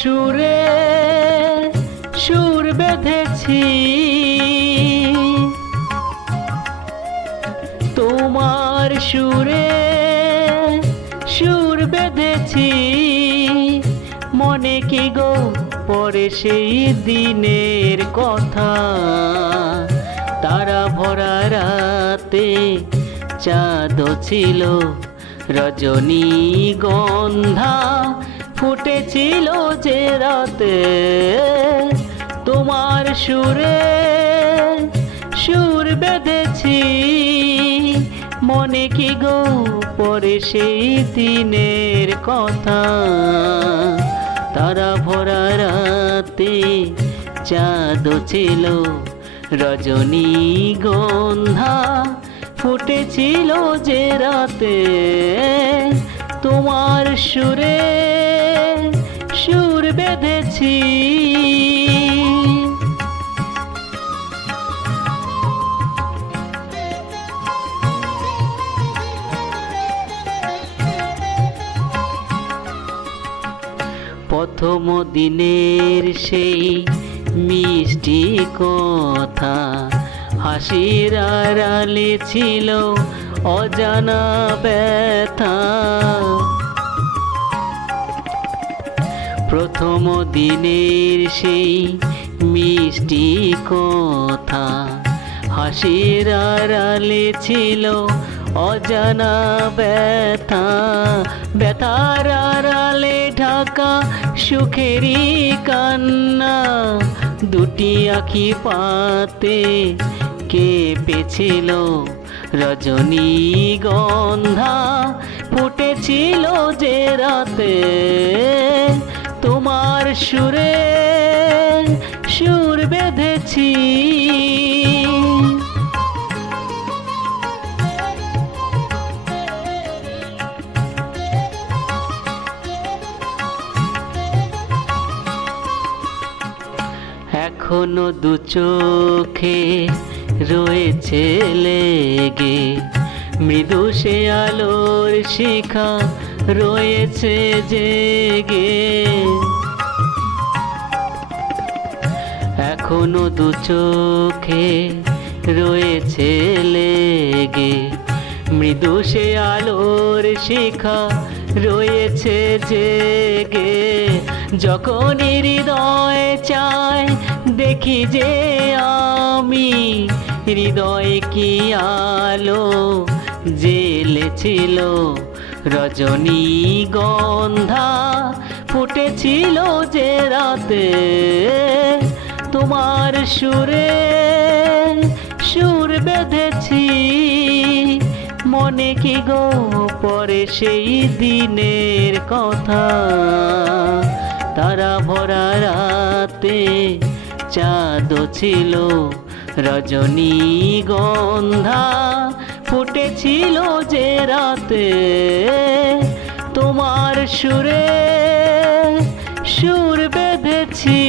সুরে সুর বেঁধেছি, তোমার সুরে সুর বেঁধেছি। মনে কি গো পরে সেই দিনের কথা, তারা ভরা রাতে চাঁদ ছিল রজনীগন্ধা, ফুটেছিল যে রাতে। তোমার সুরে সুর বেঁধেছি, মনে কি গো পরে সেই দিনের কথা, তারা ভরা রাতে চাঁদ ছিল রজনীগন্ধা, ফুটেছিল যে রাতে। তোমার সুরে সুর বেঁধেছি। প্রথম দিনের সেই মিষ্টি কথা, হাসির আড়ালে ছিল অজানা ব্যথা। প্রথম দিনের সেই মিষ্টি কথা, হাসির আড়ালে ছিল অজানা ব্যথা। ব্যথার আড়ালে ঢাকা সুখেরই কান্না, দুটি আঁখি পাতে কেঁপেছিল রজনীগন্ধা, ফুটেছিল যে রাতে। তোমার সুরে সুর বেঁধেছি। এখনো দু চোখে রয়েছে লেগে, মৃদু সে আলোর শিখা রয়েছে জেগে। এখনো দু চোখে রয়েছে লেগে, মৃদু সে আলোর শিখা রয়েছে জেগে। যখন হৃদয় চায় দেখি যে আমি, হৃদয়ে কি আলো জ্বেলেছিল রজনীগন্ধা, ফুটেছিল যে রাতে। তোমার সুরে সুর বেঁধেছি, মনে কি গো পরে সেই দিনের কথা, তারা ভরা রাতে চাঁদ ছিল রজনীগন্ধা, ফুটেছিল যে রাতে। তোমার সুরে সুর বেঁধেছি।